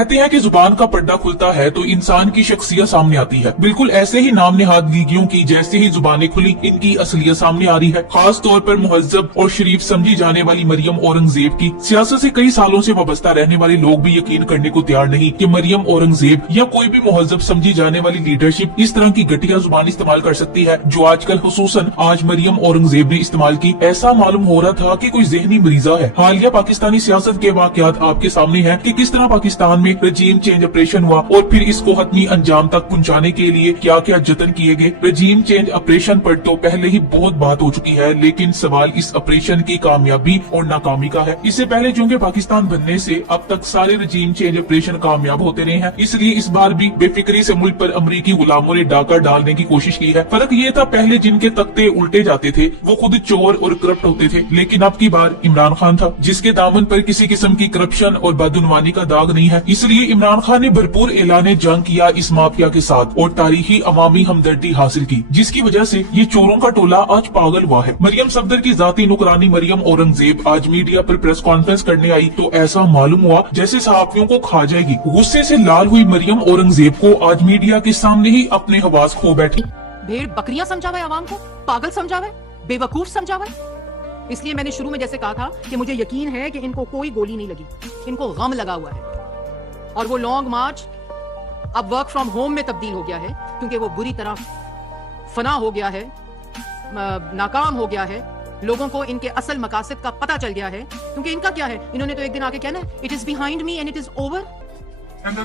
कहते हैं कि जुबान का पर्दा खुलता है तो इंसान की शख्सियत सामने आती है। बिल्कुल ऐसे ही नाम नेहाद लीगियों की जैसे ही जुबानें खुली इनकी असलियत सामने आ रही है। खास तौर पर मुहज्जब और शरीफ समझी जाने वाली मरियम औरंगजेब की सियासत से कई सालों से वाबस्ता रहने वाले लोग भी यकीन करने को तैयार नहीं कि मरियम औरंगजेब या कोई भी मुहज्जब समझी जाने वाली लीडरशिप इस तरह की घटिया जुबान इस्तेमाल कर सकती है जो आजकल खुसूसन आज मरियम औरंगजेब ने इस्तेमाल की। ऐसा मालूम हो रहा था कि कोई ज़हनी मरीजा है। हालिया पाकिस्तानी सियासत के वाकयात आपके सामने हैं कि किस तरह पाकिस्तान में रजीम चेंज ऑपरेशन हुआ और फिर इसको हतमी अंजाम तक पहुंचाने के लिए क्या क्या जतन किए गए। रजीम चेंज ऑपरेशन पर तो पहले ही बहुत बात हो चुकी है, लेकिन सवाल इस ऑपरेशन की कामयाबी और नाकामी का है। इससे पहले चूंकि पाकिस्तान बनने से अब तक सारे रजीम चेंज ऑपरेशन कामयाब होते रहे हैं, इसलिए इस बार भी बेफिक्री से मुल्क पर अमरीकी गुलामों ने डाका डालने की कोशिश की है। फर्क ये था पहले जिनके तख्ते उल्टे जाते थे वो खुद चोर और करप्ट होते थे, लेकिन अब की बार इमरान खान था जिसके दामन पर किसी किस्म की करप्शन और बदउनवानी का दाग नहीं है। इसलिए इमरान खान ने भरपूर ऐलान जंग किया इस माफिया के साथ और तारीखी अवामी हमदर्दी हासिल की, जिसकी वजह से ये चोरों का टोला आज पागल हुआ है। मरियम सफदर की जाती नुकरानी मरियम औरंगजेब आज मीडिया पर प्रेस कॉन्फ्रेंस करने आई तो ऐसा मालूम हुआ जैसे सहाफियों को खा जाएगी। गुस्से से लाल हुई मरियम औरंगजेब को आज मीडिया के सामने ही अपने हवास खो बैठी। भेड़ बकरियां समझावे आवाम को, पागल समझावे, बेवकूफ समझावे। इसलिए मैंने शुरू में जैसे कहा था कि मुझे यकीन है कि इनको कोई गोली नहीं लगी, इनको गम लगा हुआ है और वो लॉन्ग मार्च अब वर्क फ्रॉम होम में तब्दील हो गया है क्योंकि वो बुरी तरह फना हो गया है, नाकाम हो गया है। लोगों को इनके असल मकासद का पता चल गया है क्योंकि इनका क्या है, इन्होंने तो एक दिन आके कहना it is behind me and it is over.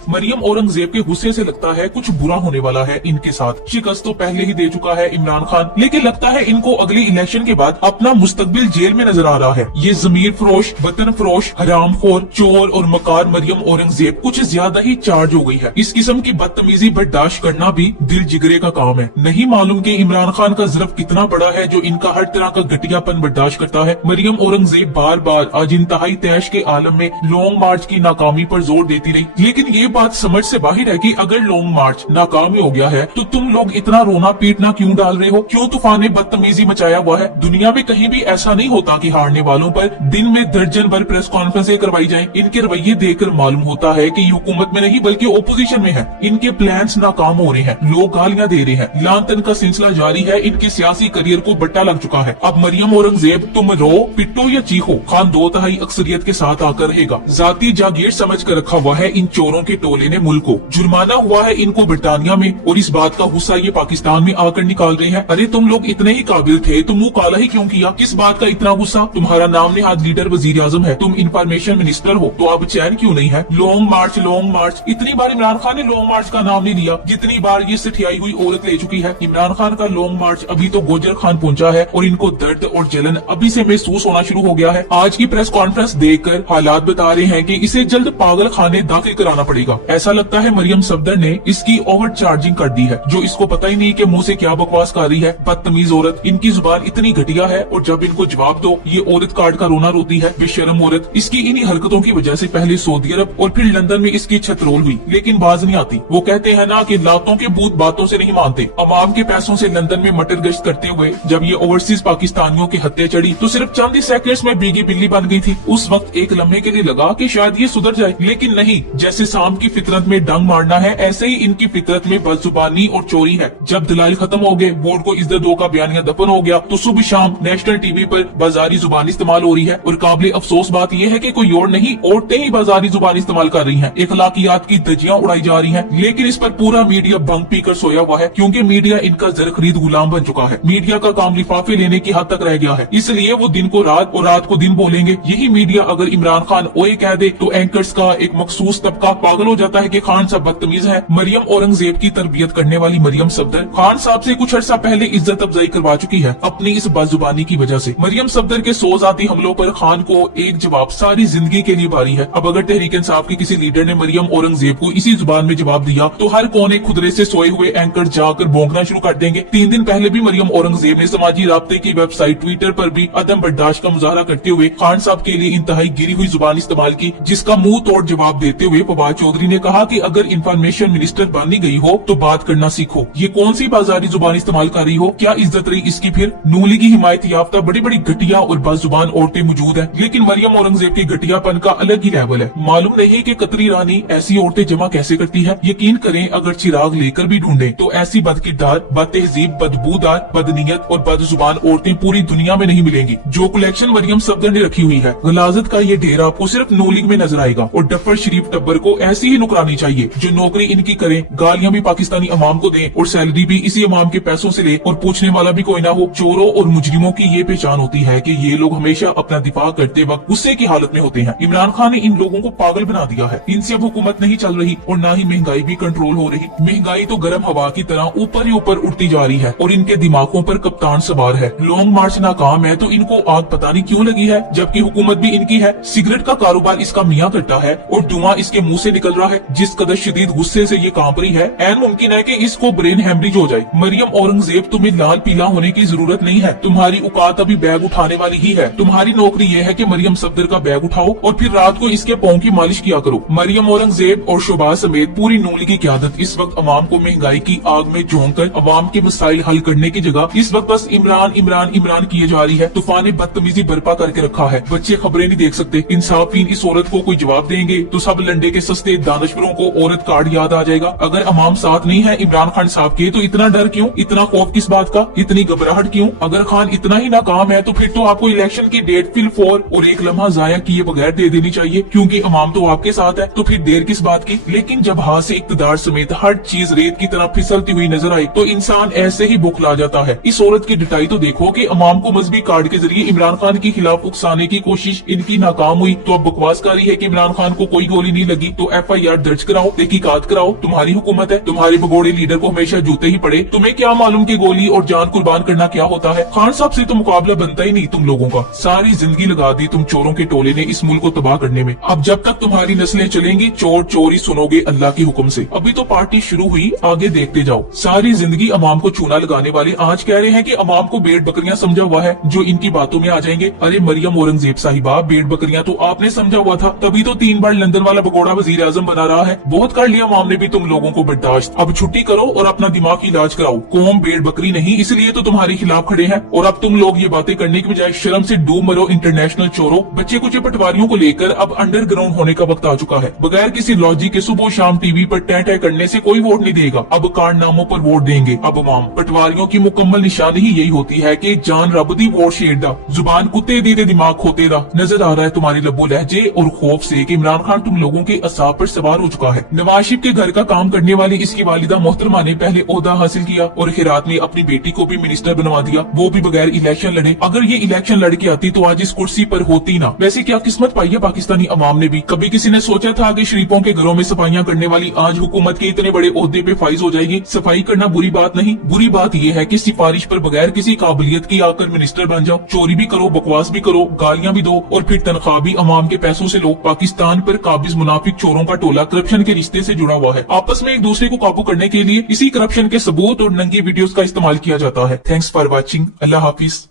Maryam Aurangzeb के गुस्से से लगता है कुछ बुरा होने वाला है इनके साथ। शिकस्त तो पहले ही दे चुका है इमरान खान, लेकिन लगता है इनको अगले इलेक्शन के बाद अपना मुस्तकबिल जेल में नजर आ रहा है। ये जमीर फरोश, वतन फरोश, हरामखोर, चोर और मकार मरियम औरंगजेब कुछ ज्यादा ही चार्ज हो गई है। इस किस्म की बदतमीजी बर्दाश्त करना भी दिल जिगरे का काम है। नहीं मालूम कि इमरान खान का ज़र्फ कितना बड़ा है जो इनका हर तरह का घटियापन बर्दाश्त करता है। मरियम औरंगजेब बार बार आज इंतहाई तैश के आलम में लॉन्ग मार्च की नाकामी पर जोर देती रही, लेकिन ये बात समझ से बाहर है कि अगर लॉन्ग मार्च नाकामी हो गया है तो तुम लोग इतना रोना पीटना क्यों डाल रहे हो, क्यों तूफान बदतमीजी मचाया हुआ है। दुनिया में कहीं भी ऐसा नहीं होता कि हारने वालों पर दिन में दर्जन भर प्रेस कॉन्फ्रेंसें करवाई जाएं। इनके रवैये देखकर मालूम होता है कि ये हुकूमत में नहीं बल्कि ओपोजिशन में है। इनके प्लान्स नाकाम हो रहे हैं, लोग गालियां दे रहे हैं, लानतन का सिलसिला जारी है। इनके सियासी करियर को बट्टा लग चुका है। अब मरियम औरंगजेब तुम रो पिटो या चीखो, खान 2/3 अक्सरियत के साथ आकर रहेगा। जाती जागीर समझ कर रखा हुआ है इन चोरों के टोले ने मुल्क को। जुर्माना हुआ है इनको ब्रिटानिया में और इस बात का गुस्सा ये पाकिस्तान में आकर निकाल रहे हैं। अरे तुम लोग इतने ही काबिल थे तो मुंह काला ही क्यों किया, किस बात का इतना गुस्सा। तुम्हारा नाम नेहाद लीडर वजीर आजम है, तुम इंफॉर्मेशन मिनिस्टर हो, तो अब चैन क्यों नहीं है। लॉन्ग मार्च इतनी बार इमरान खान ने लॉन्ग मार्च का नाम नहीं लिया जितनी बार ये सठियाई हुई औरत ले चुकी है। इमरान खान का लॉन्ग मार्च अभी तो गोजर खान पहुंचा है और इनको दर्द और जलन अभी से महसूस होना शुरू हो गया है। आज की प्रेस कॉन्फ्रेंस देखकर हालात बता रहे हैं कि इसे जल्द पागल खाने दाखिल कराना पड़ेगा। ऐसा लगता है मरियम सफदर ने इसकी ओवर चार्जिंग कर दी है, जो इसको पता ही नहीं कि मुंह से क्या बकवास कर रही है। बदतमीज औरत, इनकी जुबान इतनी घटिया है और जब इनको जवाब दो ये औरत काट का रोना रोती है। बेशर्म औरत, इसकी इन्हीं हरकतों की वजह से पहले सऊदी अरब और फिर लंदन में इसकी छतरोल हुई, लेकिन बाज नहीं आती। वो कहते हैं ना कि लातों के भूत बातों से नहीं मानते। अवाम के पैसों से लंदन में मटर गश्त करते हुए जब ये ओवरसीज पाकिस्तानियों की हत्या चढ़ी तो सिर्फ चंद ही सेकंड्स में बीगी बिल्ली बन गई थी। उस वक्त एक लम्हे के लिए लगा कि शायद ये सुधर जाए, लेकिन नहीं। जैसे सांप की फितरत में डंग मारना है ऐसे ही इनकी फितरत में बदजुबानी और चोरी है। जब दलाल खत्म हो गए, बोर्ड को इज्जत दो का बयानिया दफन हो गया, तो सुबह शाम नेशनल टीवी पर बाजारी जुबान इस्तेमाल हो रही है। और काबिल अफसोस बात यह है कि कोई और नहीं, औरतें ही बाजारी जुबान इस्तेमाल कर रही हैं। इखलाकियात की धज्जियां उड़ाई जा रही हैं, लेकिन इस पर पूरा मीडिया भंग पीकर सोया हुआ है क्योंकि मीडिया इनका जर खरीद गुलाम बन चुका है। मीडिया का काम लिफाफे लेने की हद तक रह गया है, इसलिए वो दिन को रात और रात को दिन बोलेंगे। यही मीडिया अगर इमरान खान ओए कह दे तो एंकर्स का एक मखसूस तबका पागल हो जाता है कि खान साहब बदतमीज है। मरियम औरंगजेब की तरबियत करने वाली मरियम सफदर खान साहब से कुछ अर्सा पहले इज्जत अफजाई करवा चुकी है अपनी इस बदजुबानी की वजह से। मरियम सफदर के 100 जाती हमलों पर खान को एक जवाब सारी जिंदगी के लिए भारी है। अब अगर तहरीक इंसाफ के किसी लीडर ने मरियम औरंगजेब को इसी जुबान में जवाब दिया तो हर कोने खुदरे से सोए हुए एंकर जाकर भौंकना शुरू कर देंगे। 3 दिन पहले भी मरियम औरंगजेब ने समाजी राब्ते की वेबसाइट ट्विटर पर भी अदम बर्दाश्त का मुजाहरा करते हुए खान साहब के लिए इंतहाई गिरी हुई जुबान इस्तेमाल की, जिसका मुंह तोड़ जवाब देते हुए फवाद फवाद चौधरी ने कहा कि अगर इंफॉर्मेशन मिनिस्टर बननी गई हो तो बात करना सीखो। ये कौन सी बाजारी जुबान इस्तेमाल कर रही हो, क्या इज्जत रही इसकी फिर? नून लीग की हिमायत याफ्ता बड़ी बड़ी घटिया और बदजुबान औरतें मौजूद है, लेकिन मरियम औरंगजेब के घटियापन का अलग ही लेवल है। मालूम नहीं कि कतरी रानी ऐसी औरतें जमा कैसे करती है। यकीन करें अगर चिराग लेकर भी ढूंढे तो ऐसी बदकिरदार, बदतहजीब, बदबूदार, बदनीयत और बदजुबान औरतें पूरी दुनिया में नहीं मिलेंगी। जो कलेक्शन मरियम सफदर ने रखी हुई है, गलाजत का ये ढेर आपको सिर्फ नून लीग में नजर आएगा। और डफर शरीफ टब्बर को ऐसी ही नुकरानी चाहिए जो नौकरी इनकी करें, गालियां भी पाकिस्तानी अवाम को दें और सैलरी भी इसी अवाम के पैसों से ले, और पूछने वाला भी कोई ना हो। चोरों और मुजरिमों की ये पहचान होती है कि ये लोग हमेशा अपना दिफा करते वक्त गुस्से की हालत में होते हैं। इमरान खान ने इन लोगों को पागल बना दिया है। इनसे अब हुकूमत नहीं चल रही और ना ही महंगाई भी कंट्रोल हो रही। महंगाई तो गर्म हवा की तरह ऊपर ही ऊपर उड़ती जा रही है और इनके दिमागों पर कप्तान सवार है। लॉन्ग मार्च नाकाम है तो इनको आग पता नहीं क्यों लगी है, जबकि हुकूमत भी इनकी है। सिगरेट का कारोबार इसका मियाँ करता है और धुआं इसके मुंह से निकल रहा है। जिस कदर शदीद गुस्से से ये कांप रही है, ऐन मुमकिन है कि इसको ब्रेन हेमरेज हो जाए। मरियम औरंगजेब, तुम्हें लाल पीला होने की जरूरत नहीं है। तुम्हारी औकात अभी बैग उठाने वाली ही है। तुम्हारी नौकरी ये है कि मरियम सफदर का बैग उठाओ और फिर रात को इसके पांव की मालिश किया करो। मरियम औरंगजेब और शोबाज समेत पूरी नून लीग की क़यादत इस वक्त अवाम को महंगाई की आग में झोंक कर अवाम के मसाइल हल करने की जगह इस वक्त बस इमरान इमरान इमरान किए जा रही है। तूफान बदतमीजी बर्पा करके रखा है। बच्चे खबरें नहीं देख सकते। इंसाफीन इस औरत को कोई जवाब देंगे तो सब लंडे के सस्ते दानश्वरों को औरत कार्ड याद आ जाएगा। अगर अवाम साथ नहीं है इमरान खान साहब के तो इतना डर क्यों, इतना खौफ किस बात का, इतनी घबराहट क्यों? अगर खान इतना ही नाकाम है तो फिर तो आपको इलेक्शन की डेट फिल फॉर और एक लम्हा जाया किए बगैर दे देनी चाहिए, क्योंकि अवाम तो आपके साथ है। तो फिर देर किस बात की? लेकिन जब हाथ से इक्तदार समेत हर चीज रेत की तरह फिसलती हुई नजर आए तो इंसान ऐसे ही बुखला जाता है। इस औरत की डिटाई तो देखो कि अवाम को मजहबी कार्ड के जरिए इमरान खान के खिलाफ उकसाने की कोशिश इनकी नाकाम हुई तो अब बकवास कर रही है कि इमरान खान को कोई गोली नहीं लगी। तो FIR दर्ज कराओ, तहकीकात कराओ। तुम्हारी हुकूमत है, तुम्हारे भगोड़े लीडर को हमेशा जूते ही पड़े। तुम्हें क्या मालूम कि गोली और जान कुर्बान करना क्या होता है? खान साहब से तो मुकाबला बनता ही नहीं तुम लोगों का। सारी जिंदगी लगा दी तुम चोरों के टोले ने इस मुल्क को तबाह करने में। अब जब तक तुम्हारी नस्लें चलेंगी चोर चोरी सुनोगे अल्लाह के हुक्म से। अभी तो पार्टी शुरू हुई, आगे देखते जाओ। सारी जिंदगी अवाम को चूना लगाने वाले आज कह रहे हैं कि अवाम को भेड़ बकरियां समझा हुआ है जो इनकी बातों में आ जाएंगे। अरे मरियम औरंगजेब साहिबा, भेड़ बकरियां तो आपने समझा हुआ था, तभी तो 3 बार लंदन वाला भगोड़ा वजीर आजम बना रहा है। बहुत कर लिया अवाम ने भी तुम लोगों को बर्दाश्त। अब छुट्टी करो और अपना दिमाग की इलाज कराओ। कौम भेड़ बकरी नहीं, इसलिए तो तुम्हारे खिलाफ खड़े हैं। और अब तुम लोग ये बातें करने की बजाय शर्म से डूब मरो। इंटरनेशनल चोरों, बच्चे कुछ पटवारियों को लेकर अब अंडरग्राउंड होने का वक्त आ चुका है। बगैर किसी लॉजिक के सुबह शाम टीवी पर टै टै करने से कोई वोट नहीं देगा। अब कारनामों पर वोट देंगे। अब अवाम पटवारियों की मुकम्मल निशानी ही यही होती है कि जान रब दी वोट शेर दा, जुबान कुत्ते दी दे दिमाग खोते दा। नजर आ रहा है तुम्हारी लब्बो लहजे और खौफ से कि इमरान खान तुम लोगों के असाब पर सवार हो चुका है। नवाज शरीफ के घर का काम करने वाली इसकी वालिदा मोहतरमा ने पहले ओहदा हासिल किया और खिरात में अपनी बेटी को भी मिनिस्टर बनवा दिया, वो भी बगैर इलेक्शन लड़े। अगर ये इलेक्शन लड़ के आती तो आज इस कुर्सी पर होती ना। वैसे क्या किस्मत पाई है पाकिस्तानी अवाम ने भी। कभी किसी ने सोचा था कि शरीफों के घरों में सफाइयां करने वाली आज हुकूमत के इतने बड़े ओहदे पे फाइज हो जाएगी। सफाई करना बुरी बात नहीं, बुरी बात यह है कि सिफारिश पर बगैर किसी काबिलियत की आकर मिनिस्टर बन जाओ। चोरी भी करो, बकवास भी करो, गालियां भी दो और फिर तनख्वाह भी अवाम के पैसों से लो। पाकिस्तान पर काबिज मुनाफिक चोरों का टोला करप्शन के रिश्ते से जुड़ा हुआ है। आपस में एक दूसरे को काबू करने के लिए इसी करप्शन के सबूत और नंगी वीडियोस का इस्तेमाल किया जाता है। Thanks for watching. Allah Hafiz.